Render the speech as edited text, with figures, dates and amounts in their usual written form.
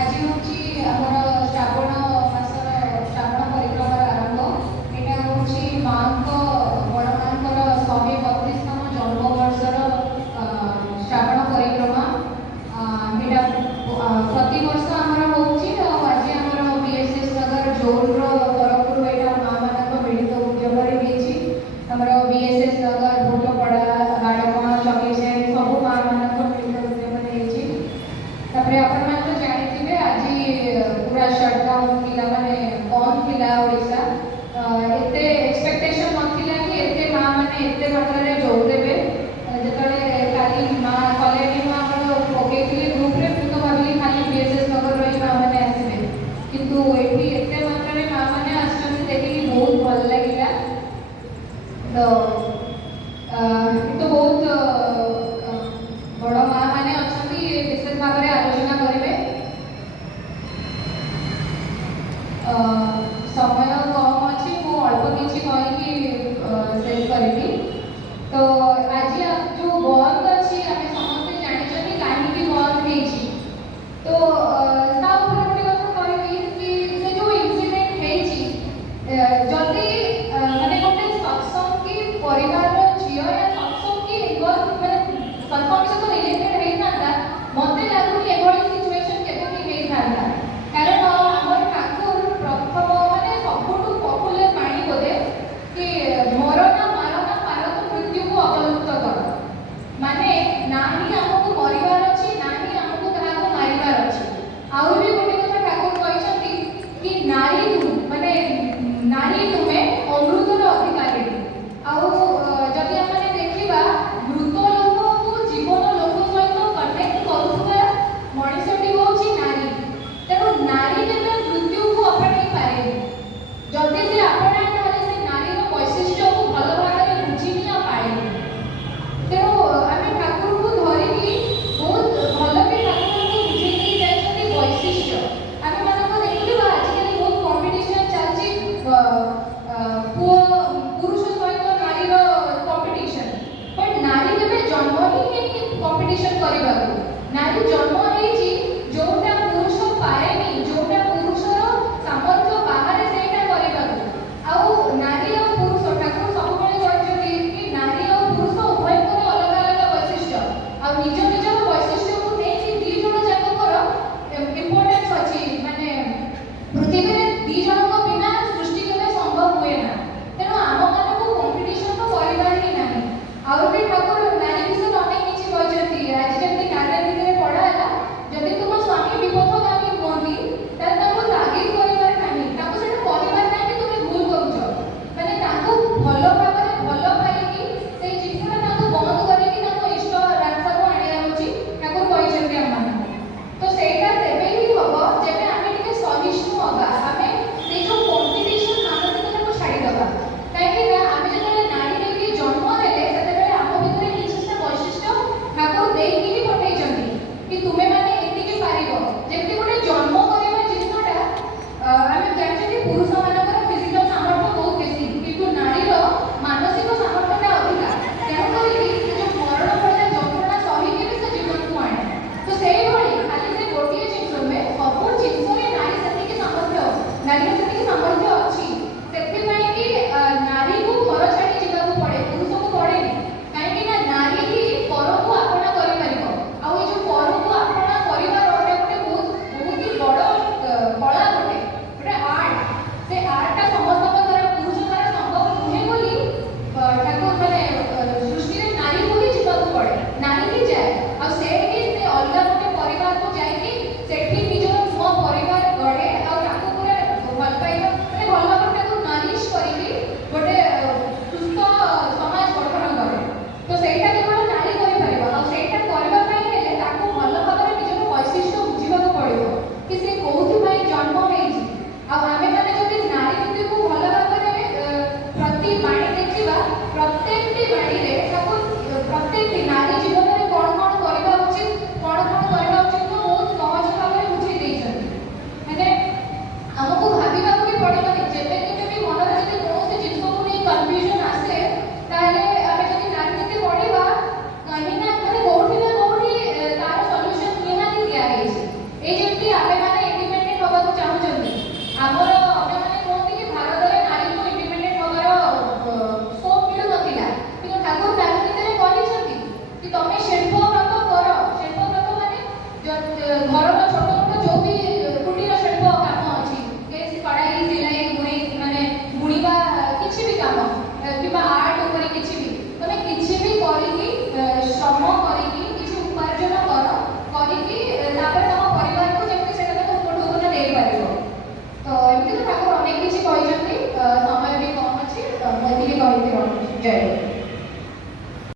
आज हूँ आमर श्रावण मासर श्रावण परिक्रमा आरंभ यहाँ हूँ माँ बड़ माँ 132तम जन्मवर्षर श्रावण परिक्रमा यहाँ प्रति वर्ष आमर हो आज आमर बीएसएस नगर जोन तरफ यहाँ माँ मान मिलित उद्यम आमर बीएसएस नगर भूतपड़ा गाड़मा चकेशेर सब माँ मान मिलित उद्यम आपण तो जानी आज पूरा शटडाउन थिला माने बंद थिला ओडिशा एते एक्सपेक्टेशन नथिला कि एते माँ माने एते मात्रा रे जोर देबे जेतले खाली माँ कॉलेज में हमर पकेइथिले ग्रुप रे तो भाबली खाली बीएसएस नगर रही माँ माने आसीबे किंतु एठी एते मात्रा रे माँ माने आछन देखि बहुत भल लागिला तो बहुत बड़ माँ माने अछंती विशेष भाव में आलोचना करेंगे समय कम अच्छी मु अल्प किसी कहीकि शेष करी तो आज जो बंद अच्छी आम समस्ते जानते कहीं बंद होती तो गोटे कथा कहि कि जो इनसीडेंट जदि माने गोटे सत्संग की परिवार झील या सत्संग की माने सत्संग सहित रिलेटेड होता मत लगुनि एभली सिचुएशन केबे होता कारण आमर ठाकुर प्रथम माने सबुठु पपुलर बाणी बोधे कि मरण मारण पारत मृत्यु को अवलुप्त कर माने ना ही आमको मरिबार अछि ना ही आमको काहाको मारिबार अछि आउ भी गोटे कथा ठाकुर कहछथि कि नारी माने नारी तुमे अमृतर अधिकारी आउ जदि हमने देखिबा मृत लोक को जीवन लोक सहित कनेक्ट करूथबा मनुष्यटी होछि नारी तेणु नारी केबे मृत्यु को अपनाई पारे जदि से अपनाए ताले से नारीर वैशिष्ट्य को भल भाव में बुझी नि पाए तेणु आम ठाकुर को धरिकी बहुत भल भी ठाकुर को बुझे जाइछथि वैशिष्ट्य आम मानक देखिबा आजकल बहुत कंपटीशन चलछि पुरुष सहित नारीर कंपटीशन बट नारी केबे जन्म ही कंपटीशन करबा नारी जन्म होइछि जोटा पुरुष पारेनी जोटा पुरुषर सामर्थ्य बाहर सेटा करबा आउ नारी और पुरुष ठाकुर सब बेले कहछथि कि नारी और पुरुष उभय को अलग अलग वैशिष्ट्य आ निज निज वैशिष्ट्य को देखि दी जण जाकर इंपोर्टेंस अछि माने पृथ्वी रे दी जण को बिना सृष्टि केबे संभव हुए ना तेणु आम मान को कंपटीशन तो करबार ही नहीं आउ भी ठाकुर नारी विषय अनेक किछि कहछथि आज जति नारी नीति पढ़ा है जदि तुम स्वामी विपथगामी हुअती ताले ताको तागिद करिबार नाही ताको सेटा करिबार नाही कि तुम भूल करूछ माने ताको भलो भाबरे भलो पाइकी से जिनिसटा ताको बंद करिकी ताको इष्ट रास्ता को आनिया होची ठाकुर कहछथि हम तो सेटा तेबे ही होबो जेबे आमे टिके सहिष्णु होबा आमे से जो कंपटीशन मानसिकता को छाड़ी दबा काहे ना आमे जेतले नारी लेके जन्म हेले सेतेबे आम भितरे किछटा वैशिष्ट्य ठाकुर देइकी ही पठेइछथि कि तुमे माने एतिकी पारिबो जेति गोटे जन्म करिबा जिनिसटा आमे जानछे कि पुरुष मानकर फिजिकल सामर्थ्य बहुत बेसी किंतु नारीर मानसिक सामर्थ्यटा अधिका तेणु करी जो मरण भलिया जंत्रणा सहिके भी से जीवन को आने तो सेही भली खाली से गोटिए जिनिस में सब जिनिस रे नारी सेतिकी सामर्थ्य नारी सेतिकी सामर्थ्य अछि सेति पई कि नारी को घर छाड़ी जीवा को पड़े पुरुष को पड़ेनी काहे ना नारी ही पर को आपना करि परिबो आ ओ जो पर को आपना परिवार ओटे बहुत बहुत ही बड़ कला गोटे आर्ट से आर्टटा समस्त द्वारा पुरुष द्वारा संभव नुहे बोली ठाकुर माने सृष्टि रे नारी को ही जीवा को पड़े नारी ही जाए आ से ही से अलग गोटे परिवार को जाए कि सेठी निजर मो परिवार गड़े आ ताको पूरा भल पाइबा माने भल भाबरे को नारिश करिकी गोटे सुस्थ समाज गठन करे तो सेटा केवल नारी करि परिबा आ सेटा करबा पई हेले ताको भल भाबरे निजर वैशिष्ट्य बुझिबा को पड़िबो कि से कोथि पई जन्म हेछि आ आमे माने जदि नारी नीति को भल भाबरे प्रति बाणी देखिबा प्रत्येकटी बाणी रे ठाकुर प्रत्येकटी नारी जीवन में कोन कोन करबा उचित कोन कोन करबा उचित को बहुत सहज भाबरे बुझाई दैछथि माने हमको भाबिबा को भी पड़िबनी जेबे केबे भी मन रे जदि कोनोसी जिनिस को नै कंफ्यूजन आसे ताले आमे जदि नारी नीति पढ़िबा कहीं ना माने कोठी किंवा आर्ट ऊपर किसी भी तमे किसी भी करिकी श्रम करिकी किसी उपार्जन कर करिकी तापर तम परिवार को जेमति सेटा तो कोठो नै पारिबो तो एमति तो ठाकुर अनेक किछि कहिसथि समय भी कम अछि मोदी के कहिथि जय